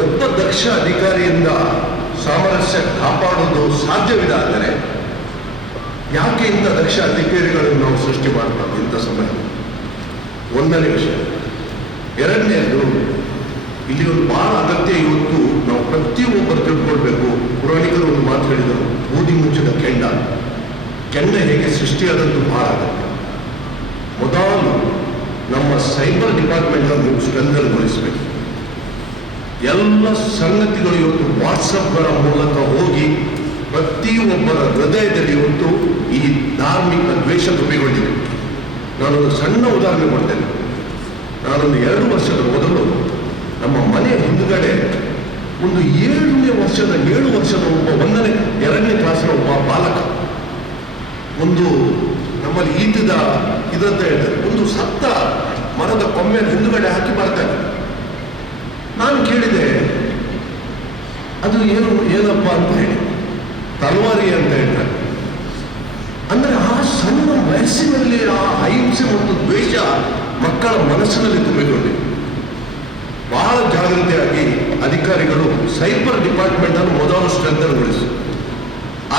ಒಬ್ಬ ದಕ್ಷ ಅಧಿಕಾರಿಯಿಂದ ಸಾಮರಸ್ಯ ಕಾಪಾಡುವುದು ಸಾಧ್ಯವಿದಾದರೆ ಯಾಕೆ ಇಂಥ ದಕ್ಷ ಅಧಿಕಾರಿಗಳನ್ನು ನಾವು ಸೃಷ್ಟಿ ಮಾಡಬಾರ್ದು ಇಂಥ ಸಮಯ? ಒಂದನೇ ವಿಷಯ. ಎರಡನೇದು, ಇಲ್ಲಿ ಒಂದು ಬಹಳ ಅಗತ್ಯ. ಇವತ್ತು ನಾವು ಪ್ರತಿಯೊಬ್ಬರು ತಿಳ್ಕೊಳ್ಬೇಕು. ಪುರಾಣಿಕರು ಒಂದು ಮಾತು ಹೇಳಿದರು, ಬೂದಿ ಮುಚ್ಚಿದ ಕೆಂಡ ಹೇಗೆ ಸೃಷ್ಟಿಯಾದದ್ದು ಬಹಳ ಅಗತ್ಯ. ಮೊದಲು ನಮ್ಮ ಸೈಬರ್ ಡಿಪಾರ್ಟ್ಮೆಂಟ್ ಅನ್ನು ಸ್ಟ್ರೆಂಥನ್ಗೊಳಿಸಬೇಕು. ಎಲ್ಲ ಸಂಗತಿಗಳು ಇವತ್ತು ವಾಟ್ಸಪ್ಗಳ ಮೂಲಕ ಹೋಗಿ ಪ್ರತಿಯೊಬ್ಬರ ಹೃದಯದಲ್ಲಿ ಇವತ್ತು ಈ ಧಾರ್ಮಿಕ ದ್ವೇಷ ತುಂಬಿಕೊಂಡಿದೆ. ನಾನೊಂದು ಸಣ್ಣ ಉದಾಹರಣೆ ಕೊಡ್ತೇನೆ. ನಾನೊಂದು 2 ವರ್ಷದ ಮೊದಲು ನಮ್ಮ ಮನೆಯ ಹಿಂದುಗಡೆ ಒಂದು 7 ವರ್ಷದ ಒಬ್ಬ 1ನೇ 2ನೇ ಕ್ಲಾಸಿನ ಒಬ್ಬ ಬಾಲಕ ಒಂದು ನಮ್ಮಲ್ಲಿ ಇದಂತ ಹೇಳ್ತಾರೆ, ಒಂದು ಸತ್ತ ಮರದ ಕೊಂಬೆ ಹಿಂದುಗಡೆ ಹಾಕಿ ಬರ್ತಾನೆ. ನಾನು ಕೇಳಿದೆ, ಅದು ಏನಪ್ಪ ಅಂತ ಹೇಳಿ. ತಲವಾರಿ ಅಂತ ಹೇಳ್ತಾರೆ. ಅಂದರೆ ಆ ಸಣ್ಣ ವಯಸ್ಸಿನಲ್ಲಿ ಆ ಅಹಿಂಸೆ ಮತ್ತು ದ್ವೇಷ ಮಕ್ಕಳ ಮನಸ್ಸಿನಲ್ಲಿ ತುಂಬಿಕೊಂಡಿದೆ. ಬಹಳ ಜಾಗೃತಿಯಾಗಿ ಅಧಿಕಾರಿಗಳು ಸೈಬರ್ ಡಿಪಾರ್ಟ್ಮೆಂಟ್ ಅನ್ನು ಮೊದಲು ಸ್ಟ್ರೆಂಥನ್ಗೊಳಿಸಿ,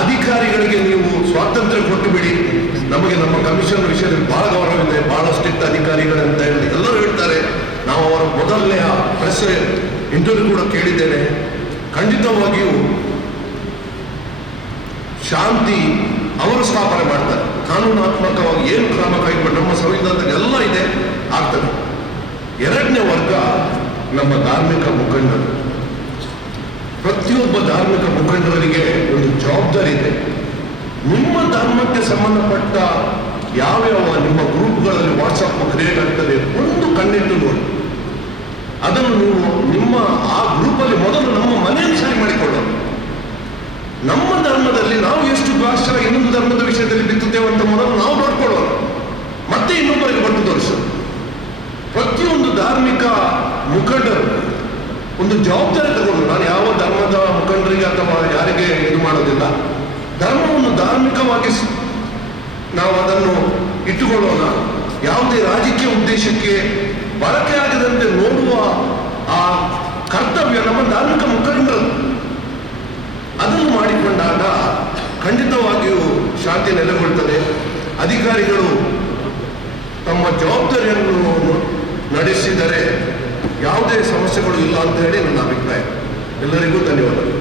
ಅಧಿಕಾರಿಗಳಿಗೆ ನೀವು ಸ್ವಾತಂತ್ರ್ಯ ಕೊಟ್ಟು ಬಿಡಿ. ನಮಗೆ ನಮ್ಮ ಕಮಿಷನ್ ವಿಷಯದಲ್ಲಿ ಬಹಳ ಗೌರವವಿದೆ, ಬಹಳ ಸ್ಟ್ರಿಕ್ಟ್ ಅಧಿಕಾರಿಗಳಂತ ಹೇಳಿ ಎಲ್ಲರೂ ಹೇಳ್ತಾರೆ. ನಾವು ಅವರ ಮೊದಲನೇ ಪ್ರೆಸ್ ಇಂಟರ್ವ್ಯೂ ಕೂಡ ಕೇಳಿದ್ದೇನೆ. ಖಂಡಿತವಾಗಿಯೂ ಶಾಂತಿ ಅವರು ಸ್ಥಾಪನೆ ಮಾಡ್ತಾರೆ. ಕಾನೂನಾತ್ಮಕವಾಗಿ ಏನು ಕ್ರಮ ಕೈಗೊಂಡು ನಮ್ಮ ಸಂವಿಧಾನದಲ್ಲಿ ಎಲ್ಲ ಇದೆ, ಆಗ್ತದೆ. ಎರಡನೇ ವರ್ಗ ನಮ್ಮ ಧಾರ್ಮಿಕ ಮುಖಂಡರು. ಪ್ರತಿಯೊಬ್ಬ ಧಾರ್ಮಿಕ ಮುಖಂಡರಿಗೆ ಒಂದು ಜವಾಬ್ದಾರಿ ಇದೆ. ನಿಮ್ಮ ಧರ್ಮಕ್ಕೆ ಸಂಬಂಧಪಟ್ಟ ಯಾವ್ಯಾವ ನಿಮ್ಮ ಗ್ರೂಪ್ಗಳಲ್ಲಿ ವಾಟ್ಸಪ್ ಕ್ರಿಯೇಟ್ ಆಗ್ತದೆ, ಒಂದು ಕಣ್ಣಿಟ್ಟು ನೋಡಿ. ಅದನ್ನು ನೀವು ನಿಮ್ಮ ಆ ಗ್ರೂಪಲ್ಲಿ ಮೊದಲು ನಮ್ಮ ಮನೆಯನ್ನು ಸರಿ ಮಾಡಿಕೊಳ್ಳೋದು. ನಮ್ಮ ಧರ್ಮದಲ್ಲಿ ನಾವು ಎಷ್ಟು ದ್ವೇಷ ಇನ್ನೊಂದು ಧರ್ಮದ ವಿಷಯದಲ್ಲಿ ಬಿತ್ತುತ್ತೇವೆ ಅಂತ ಮೊದಲು ನಾವು ನೋಡ್ಕೊಳ್ಳೋಣ, ಮತ್ತೆ ಇನ್ನೊಬ್ಬರಿಗೆ ಬಂದು ತೋರಿಸೋದು. ಪ್ರತಿಯೊಂದು ಧಾರ್ಮಿಕ ಮುಖಂಡರು ಒಂದು ಜವಾಬ್ದಾರಿ ತಗೊಂಡು, ನಾನು ಯಾವ ಧರ್ಮದ ಮುಖಂಡರಿಗೆ ಅಥವಾ ಯಾರಿಗೆ ಇದು ಮಾಡೋದಿಲ್ಲ, ಧರ್ಮವನ್ನು ಧಾರ್ಮಿಕವಾಗಿ ನಾವು ಅದನ್ನು ಇಟ್ಟುಕೊಳ್ಳೋಣ. ಯಾವುದೇ ರಾಜಕೀಯ ಉದ್ದೇಶಕ್ಕೆ ಬಳಕೆ ಆಗದಂತೆ ನೋಡುವ ಆ ಕರ್ತವ್ಯ ನಮ್ಮ ಧಾರ್ಮಿಕ ಮುಖಂಡರು. ಅದನ್ನು ಮಾಡಿಕೊಂಡಾಗ ಖಂಡಿತವಾಗಿಯೂ ಶಾಂತಿ ನೆಲೆಗೊಳ್ಳುತ್ತದೆ. ಅಧಿಕಾರಿಗಳು ತಮ್ಮ ಜವಾಬ್ದಾರಿಯನ್ನು ನಡೆಸಿದರೆ ಯಾವುದೇ ಸಮಸ್ಯೆಗಳು ಇಲ್ಲ ಅಂತ ಹೇಳಿ ನನ್ನ ಅಭಿಪ್ರಾಯ. ಎಲ್ಲರಿಗೂ ಧನ್ಯವಾದಗಳು.